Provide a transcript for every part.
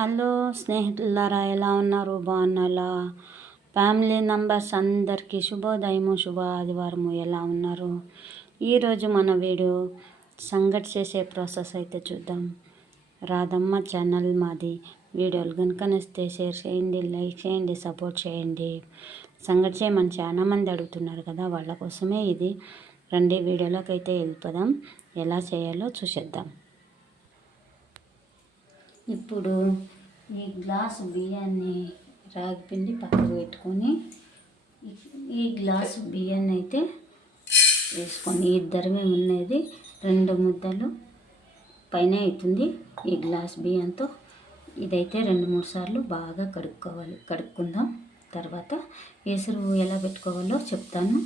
Hello స్నేహితులారా ఎలా ఉన్నారు? బాగున్నారా? ఫ్యామిలీ మెంబర్స్ అందరికీ శుభోదయము శుభ ఆదివారము ఎలా ఉన్నారు? ఈరోజు మన వీడియో సంగటి చేసే ప్రాసెస్ అయితే చూద్దాం. రాధమ్మ ఛానల్ మాది. వీడియోలు కనుక నచ్చితే షేర్ చేయండి లైక్ చేయండి సపోర్ట్ చేయండి. సంగటి చేయమని చాలా మంది అడుగుతున్నారు కదా వాళ్ళ కోసమే ఇది. రండి వీడియోలోకి అయితే వెళ్ళిపోదాం. ఎలా చేయాలో చూసేద్దాం. ఇప్పుడు ఈ గ్లాసు బియ్యాన్ని రాగి పిండి పక్కకు పెట్టుకొని ఈ గ్లాసు బియ్యాన్ని అయితే వేసుకొని ఇద్దరమే ఉన్నది రెండు ముద్దలు పైన అవుతుంది ఈ గ్లాస్ బియ్యంతో. ఇదైతే రెండు మూడు సార్లు బాగా కడుక్కోవాలి కడుక్కుందాం. తర్వాత ఎసురు ఎలా పెట్టుకోవాలో చెప్తాను.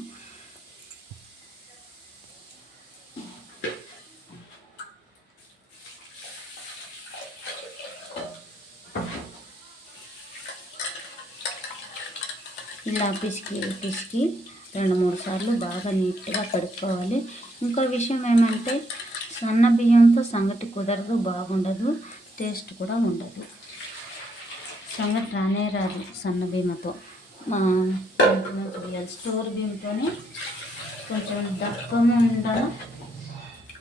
ఇలా పిసికి పిసికి రెండు మూడు సార్లు బాగా నీట్గా కడుక్కోవాలి. ఇంకో విషయం ఏమంటే సన్న బియ్యంతో సంగటి కుదరదు బాగుండదు టేస్ట్ కూడా ఉండదు. సంగటి రానే రాదు సన్న బియ్యంతో. మా బియ్యాలు స్టోర్ బియ్యంతోనే కొంచెం దప్పగా ఉండాలి.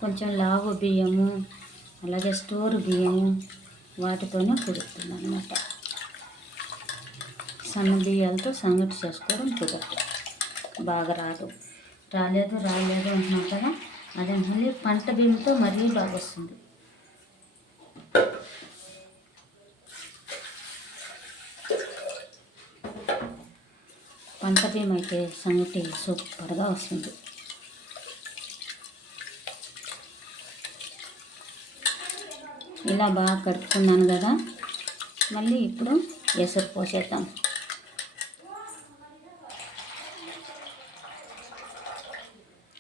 కొంచెం లావు బియ్యము అలాగే స్టోర్ బియ్యము వాటితోనే కుడుతుంది అనమాట సన్న బియ్యాలతో సంగటి చేసుకోవడం కుదరదు. బాగా రాదు. రాలేదు రాలేదు అంటున్నాం కదా అదే మళ్ళీ పంట బియ్యంతో మరీ బాగా వస్తుంది. పంట బియ్యం అయితే సంగటి సూపర్గా వస్తుంది. ఇలా బాగా కడుక్కున్నాను కదా మళ్ళీ ఇప్పుడు ఎసరు పోసేద్దాం.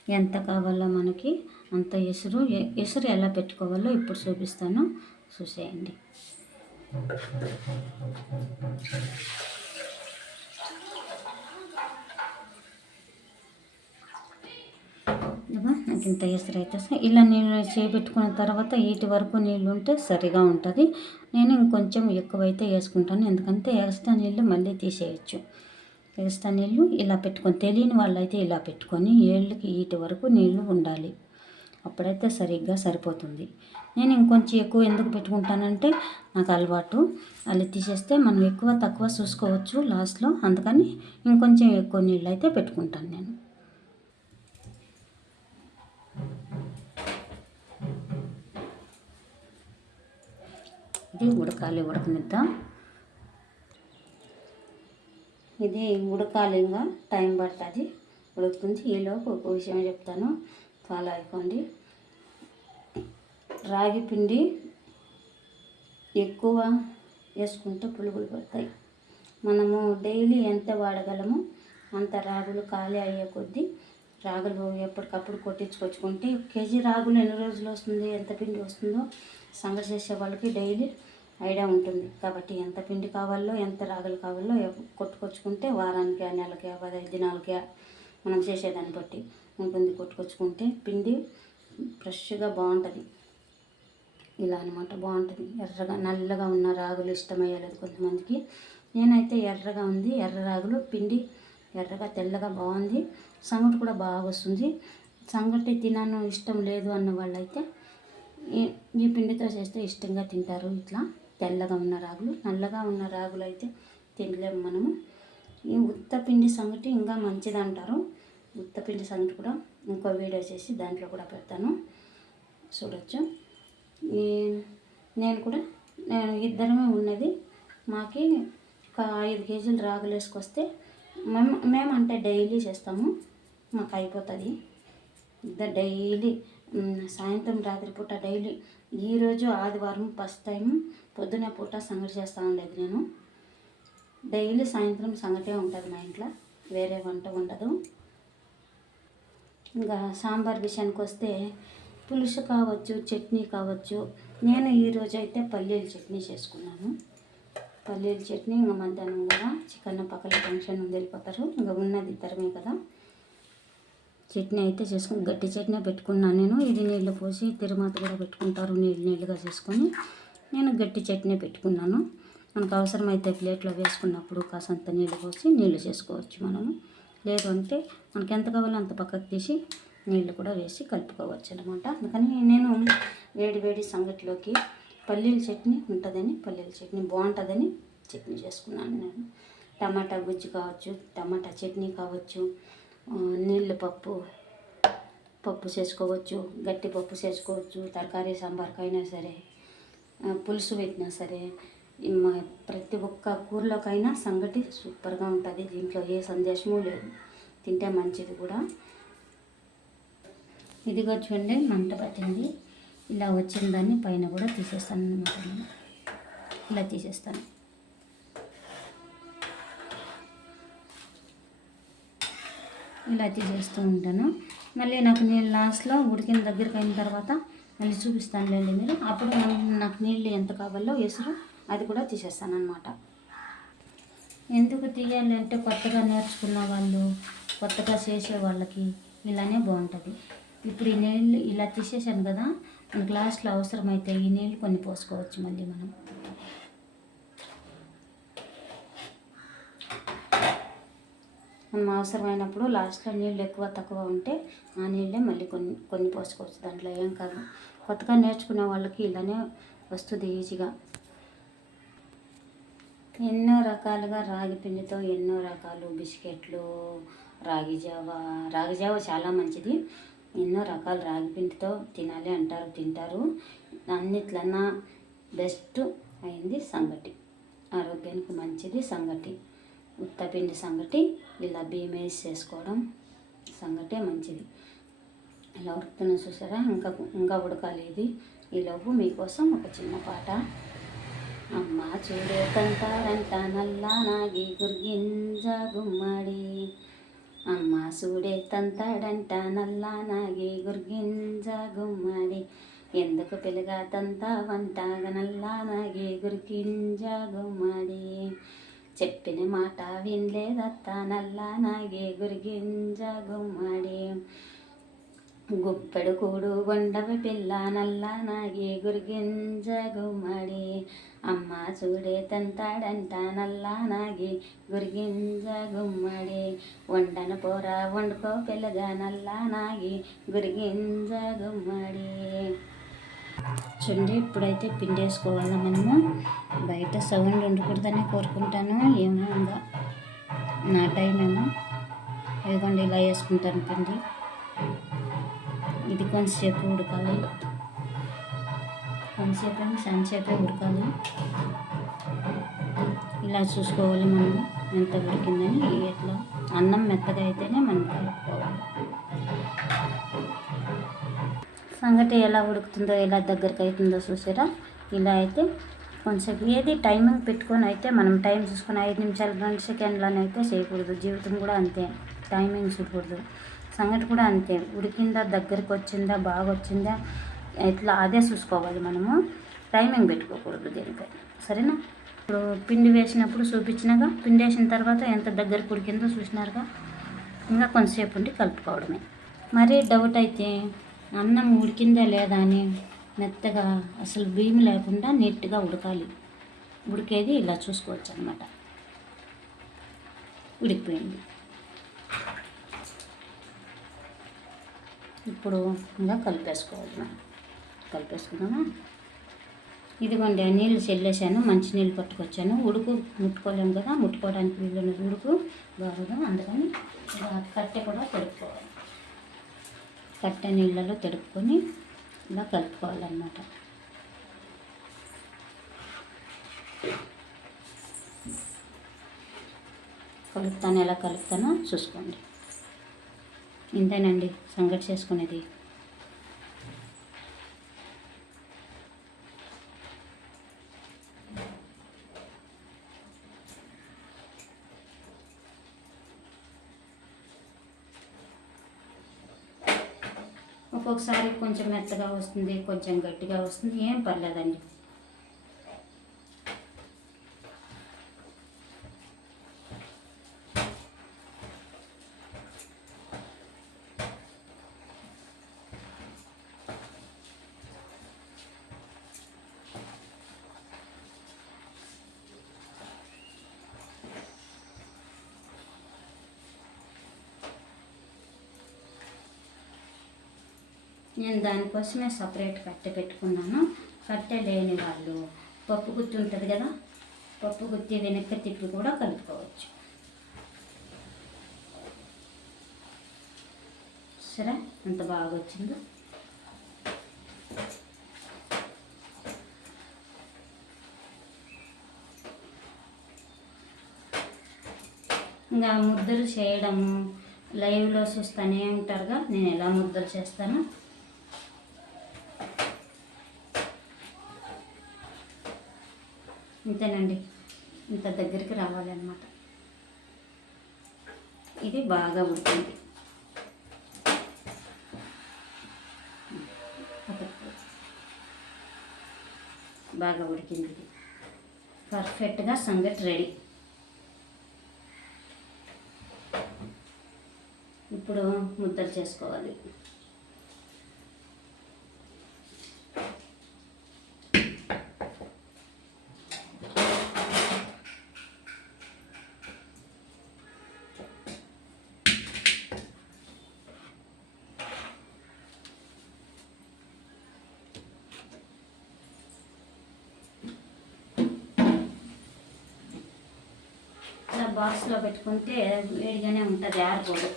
ఎంత కావాలో మనకి అంత ఎసురు ఎసురు ఎలా పెట్టుకోవాలో ఇప్పుడు చూపిస్తాను. చూసేయండి. నాకు ఇంత ఎసురు అయితే ఇలా నీళ్ళు చేపెట్టుకున్న తర్వాత ఈటి వరకు నీళ్ళు ఉంటే సరిగా ఉంటుంది. నేను ఇంకొంచెం ఎక్కువైతే వేసుకుంటాను. ఎందుకంటే ఎక్స్ట్రా నీళ్ళు మళ్ళీ తీసేయచ్చు. వేస్తా నీళ్ళు ఇలా పెట్టుకొని తెలియని వాళ్ళైతే ఇలా పెట్టుకొని ఏళ్ళకి ఈటి వరకు నీళ్ళు ఉండాలి. అప్పుడైతే సరిగ్గా సరిపోతుంది. నేను ఇంకొంచెం ఎక్కువ ఎందుకు పెట్టుకుంటానంటే నాకు అలవాటు. అలా తీసేస్తే మనం ఎక్కువ తక్కువ చూసుకోవచ్చు లాస్ట్లో. అందుకని ఇంకొంచెం ఎక్కువ నీళ్ళు అయితే పెట్టుకుంటాను నేను. ఇది ఉడకాలి ఉడకనిద్దాం. ఇది ఉడకాలి ఇంకా టైం పడుతుంది. ఉడుకుతుంది. ఈలోపు ఒక విషయం చెప్తాను. ఫాలో అయిపోండి రాగి పిండి ఎక్కువ వేసుకుంటే పులుగులు పడతాయి. మనము డైలీ ఎంత వాడగలము అంత రాగులు ఖాళీ అయ్యే కొద్దీ రాగులు ఎప్పటికప్పుడు కొట్టించుకొచ్చుకుంటే కేజీ రాగులు ఎన్ని రోజులు వస్తుంది ఎంత పిండి వస్తుందో సంగతి చేసే వాళ్ళకి డైలీ ఐడియా ఉంటుంది. కాబట్టి ఎంత పిండి కావాలో ఎంత రాగులు కావాలో కొట్టుకొచ్చుకుంటే వారానికి నెలకి పదహైదు దినాలకి మనం చేసేదాన్ని బట్టి ఉంటుంది. కొట్టుకొచ్చుకుంటే పిండి ఫ్రెష్గా బాగుంటుంది. ఇలా అనమాట బాగుంటుంది. ఎర్రగా నల్లగా ఉన్న రాగులు ఇష్టమయ్యలేదు కొంతమందికి. నేనైతే ఎర్రగా ఉంది. ఎర్ర రాగులు పిండి ఎర్రగా తెల్లగా బాగుంది. సంగటి కూడా బాగా వస్తుంది. సంగటి తినను ఇష్టం లేదు అన్న వాళ్ళైతే ఈ పిండితో చేస్తే ఇష్టంగా తింటారు ఇట్లా. తెల్లగా ఉన్న రాగులు నల్లగా ఉన్న రాగులు అయితే తినలేము మనము. ఈ ఉత్తపిండి సంగటి ఇంకా మంచిది అంటారు ఉత్తపిండి సంగటి కూడా ఇంకో వీడియో చేసి దాంట్లో కూడా పెడతాను. చూడొచ్చు. ఈ నేను కూడా నేను ఇద్దరమే ఉన్నది. మాకి ఒక ఐదు కేజీలు రాగులు వేసుకొస్తే మేము మేమంటే డైలీ చేస్తాము. మాకు అయిపోతుంది. ఇద్దరు డైలీ సాయంత్రం రాత్రి పూట డైలీ ఈరోజు ఆదివారం ఫస్ట్ టైం పొద్దున పూట సంగటి చేస్తూ ఉండేది నేను. డైలీ సాయంత్రం సంగటే ఉంటుంది మా ఇంట్లో. వేరే వంట ఉండదు. ఇంకా సాంబార్ విషయానికి వస్తే పులుసు కావచ్చు చట్నీ కావచ్చు. నేను ఈరోజు అయితే పల్లీల చట్నీ చేసుకున్నాను. పల్లీల చట్నీ ఇంకా మధ్యాహ్నం కూడా చికెన్ పక్కన ఫంక్షన్ ఉంది వెళ్ళిపోతారు. ఇంకా ఉన్నది ఇద్దరమే కదా. చట్నీ అయితే చేసుకుని గట్టి చట్నీ పెట్టుకున్నాను నేను. ఇది నీళ్ళు పోసి తిరుమాత కూడా పెట్టుకుంటారు నీళ్ళు నీళ్ళుగా చేసుకొని. నేను గట్టి చట్నీ పెట్టుకున్నాను. మనకు అవసరమైతే ప్లేట్లో వేసుకున్నప్పుడు కాసంత నీళ్ళు పోసి నీళ్ళు చేసుకోవచ్చు మనము. లేదు అంటే మనకి ఎంత కావాలో అంత పక్కకు తీసి నీళ్ళు కూడా వేసి కలుపుకోవచ్చు అనమాట అందుకని నేను వేడి వేడి సంగటిలోకి పల్లీల చట్నీ ఉంటుందని పల్లీల చట్నీ బాగుంటుందని చట్నీ చేసుకున్నాను నేను. టమాటా గుజ్జు కావచ్చు టమాటా చట్నీ కావచ్చు నీళ్ళ నీళ్ళు పప్పు పప్పు చేసుకోవచ్చు గట్టి పప్పు చేసుకోవచ్చు తరకారీ సాంబార్కైనా సరే. పులుసు పెట్టినా సరే ప్రతి ఒక్క కూరలోకైనా సంగటి సూపర్గా ఉంటుంది. దీంట్లో ఏ సందేశము లేదు. తింటే మంచిది కూడా. ఇదిగో చూడండి మంట పట్టింది. ఇలా వచ్చిన దాన్ని పైన కూడా తీసేస్తాను అనమాట ఇలా తీసేస్తాను. ఇలా తీసేస్తూ ఉంటాను. మళ్ళీ నాకు నేను లాస్ట్లో ఉడికిన దగ్గరికి అయిన తర్వాత మళ్ళీ చూపిస్తాను లేండి మీరు. అప్పుడు మనం- నాకు నీళ్ళు ఎంత కావాలో ఎసురు అది కూడా తీసేస్తాను అనమాట ఎందుకు తీయాలి అంటే కొత్తగా నేర్చుకున్న వాళ్ళు కొత్తగా చేసే వాళ్ళకి ఇలానే బాగుంటుంది. ఇప్పుడు ఈ నీళ్ళు ఇలా తీసేసాను కదా మనకి లాస్ట్లో అవసరమైతే ఈ నీళ్ళు కొన్ని పోసుకోవచ్చు మళ్ళీ మనం. మనం అవసరమైనప్పుడు లాస్ట్లో నీళ్ళు ఎక్కువ తక్కువ ఉంటే ఆ నీళ్ళే మళ్ళీ కొన్ని కొన్ని పోసుకోవచ్చు. దాంట్లో ఏం కాదు. కొత్తగా నేర్చుకునే వాళ్ళకి ఇలానే వస్తుంది ఈజీగా. ఎన్నో రకాలుగా రాగి పిండితో ఎన్నో రకాలు బిస్కెట్లు రాగి జావ. రాగి జావ చాలా మంచిది. ఎన్నో రకాల రాగి పిండితో తినాలి అంటారు తింటారు. అన్నిట్లన్నా బెస్ట్ అయింది సంగటి. ఆరోగ్యానికి మంచిది సంగటి. ఉత్తపిండి సంగటి ఇలా బియ్యం చేసుకోవడం సంగటే మంచిది. ఇలా ఉడుకుతున్న చూసారా? ఇంకా ఇంకా ఉడకాలి ఇది ఈలోపు మీకోసం ఒక చిన్న పాట. అమ్మ చూడే తంటారంట నల్లా నాగి గుర్గింజ గుమ్మడి. అమ్మ చూడే తంతాడంట నల్లా నాగి గుర్గింజ గుమ్మడి. ఎందుకు పిల్లగా తంత వంట నల్లా నాగి గుర్గింజ గుమ్మడి? చెప్పిన మాట వినలేదత్త నల్ల నాగే గురిగింజ గుమ్మడి. గుప్పెడు కూడు వండవి పిల్ల నల్ల నాగి గురిగింజ గుమ్మడి. అమ్మ చూడే తంతాడంట నల్ల నాగి గురిగింజ గుమ్మడి. వండన పోరా వండుకో పిల్లగా నల్ల నాగి గురిగింజ గుమ్మడి. చూడండి ఇప్పుడైతే పిండి వేసుకోవాలా మనము. బయట సౌండ్ ఉండకూడదని కోరుకుంటాను. ఏమో ఇంకా నా టైం ఏమో. ఇదిగోండి ఇలా వేసుకుంటాను పిండి. ఇది కొంతసేపు ఉడకాలి. కొంతసేపు అని ఉడకాలి. ఇలా చూసుకోవాలి మనం. ఎంత ఉడికిందని ఎట్లా? అన్నం మెత్తగా అయితేనే మనం కలుపుకోవాలి. సంగటి ఎలా ఉడుకుతుందో ఎలా దగ్గరికి అవుతుందో చూసారా ఇలా అయితే కొంచెం ఏది టైమింగ్ పెట్టుకొని అయితే మనం టైం చూసుకొని ఐదు నిమిషాలు రెండు సెకండ్లని అయితే చేయకూడదు. జీవితం కూడా అంతే టైమింగ్ చూడకూడదు. సంగటి కూడా అంతే ఉడికిందా దగ్గరికి వచ్చిందా బాగా వచ్చిందా ఇట్లా అదే చూసుకోవాలి మనము. టైమింగ్ పెట్టుకోకూడదు దేనిపై సరేనా? ఇప్పుడు పిండి వేసినప్పుడు చూపించినాగా పిండి వేసిన తర్వాత ఎంత దగ్గరికి ఉడికిందో చూసినారుగా. ఇంకా కొంతసేపు ఉండి కలుపుకోవడమే. మరీ డౌట్ అయితే? అన్నం ఉడికిందా లేదా అని మెత్తగా అసలు భీమి లేకుండా నీట్గా ఉడకాలి. ఉడికేది ఇలా చూసుకోవచ్చు అనమాట ఉడికిపోయింది. ఇప్పుడు ఇంకా కలిపేసుకోవాలి మనం. కలిపేసుకున్నామా ఇదిగోండి ఆ నీళ్ళు చెల్లేసాను మంచి నీళ్ళు పట్టుకొచ్చాను. ఉడుకు ముట్టుకోలేము కదా ముట్టుకోవడానికి వీళ్ళు ఉడుకు. బాగా అందుకని ఇలా కట్టె కూడా పెట్టుకోవాలి కట్టె నీళ్ళలో తడుపుకొని ఇలా కలుపుకోవాలన్నమాట. కలుపుతాను ఎలా కలుపుతానో చూసుకోండి. ఇంతేనండి సంగటి చేసుకునేది. ఒక్కొక్కసారి కొంచెం మెత్తగా వస్తుంది కొంచెం గట్టిగా వస్తుంది ఏం పర్లేదండి. నేను దానికోసమే సపరేట్ కట్టె పెట్టుకున్నాను. కట్టె లేని వాళ్ళు పప్పు గుత్తి ఉంటుంది కదా పప్పు గుత్తి వెనక్కి తిప్పి కూడా కలుపుకోవచ్చు. సరే ఎంత బాగా వచ్చిందో ఇంకా ముద్దలు చేయడము లైవ్లో చూస్తూనే ఉంటారుగా నేను ఎలా ముద్దలు చేస్తానో? ఇంతేనండి ఇంత దగ్గరికి రావాలన్నమాట. ఇది బాగా ఉడికింది. బాగా ఉడికింది ఇది. పర్ఫెక్ట్గా సంగటి రెడీ. ఇప్పుడు ముద్దలు చేసుకోవాలి. ఇలా బాక్స్లో పెట్టుకుంటే వేడిగానే ఉంటుంది ఆరిపోదు.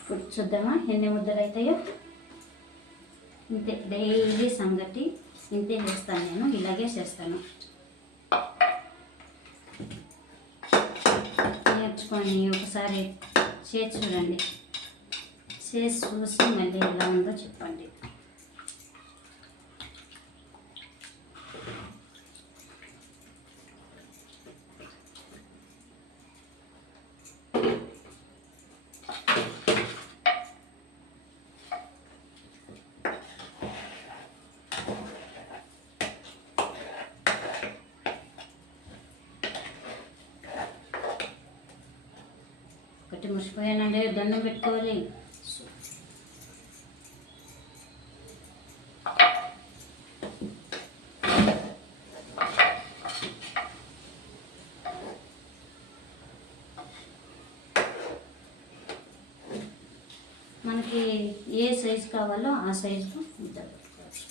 ఇప్పుడు చూద్దామా ఎన్ని ముద్దలు అవుతాయో ఇంతే డైలీ సంగటి ఇంతే చేస్తాను నేను ఇలాగే చేస్తాను. నేర్చుకొని ఒకసారి చేసి చూడండి. చేసి చూసి మళ్ళీ ఎలా ఉందో చెప్పండి. ఒకటి లేదు దండం పెట్టుకోవాలి. మనకి ఏ సైజు కావాలో ఆ సైజులో ముద్దలు పెట్టుకోవచ్చు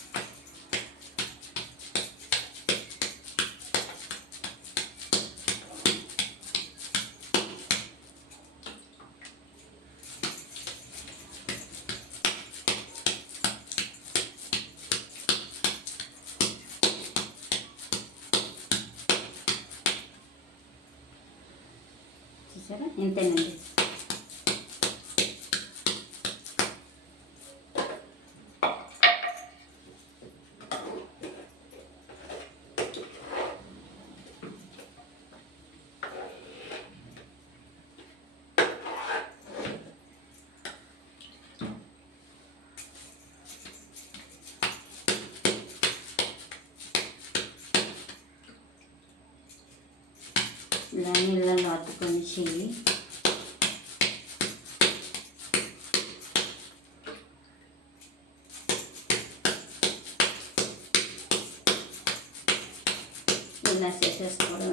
చూసారా ఇంతేనండి. ఇలా నీళ్ళలో అద్దుకొని చెయ్యి. ఇలా చేసేసుకోవడం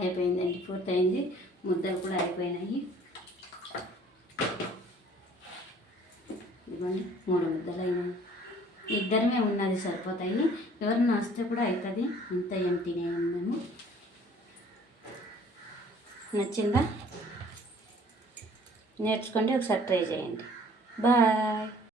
అయిపోయిందండి పూర్తయింది. ముద్దలు కూడా అయిపోయినాయి. ఇవ్వండి మూడు ముద్దలు అయినాయి. ఇద్దరమే ఉన్నది సరిపోతాయి. ఎవరన్నా వస్తే కూడా అవుతుంది ఇంత తినే ఉందేమో నచ్చిందా? నేర్చుకోండి ఒకసారి ట్రై చేయండి. బాయ్.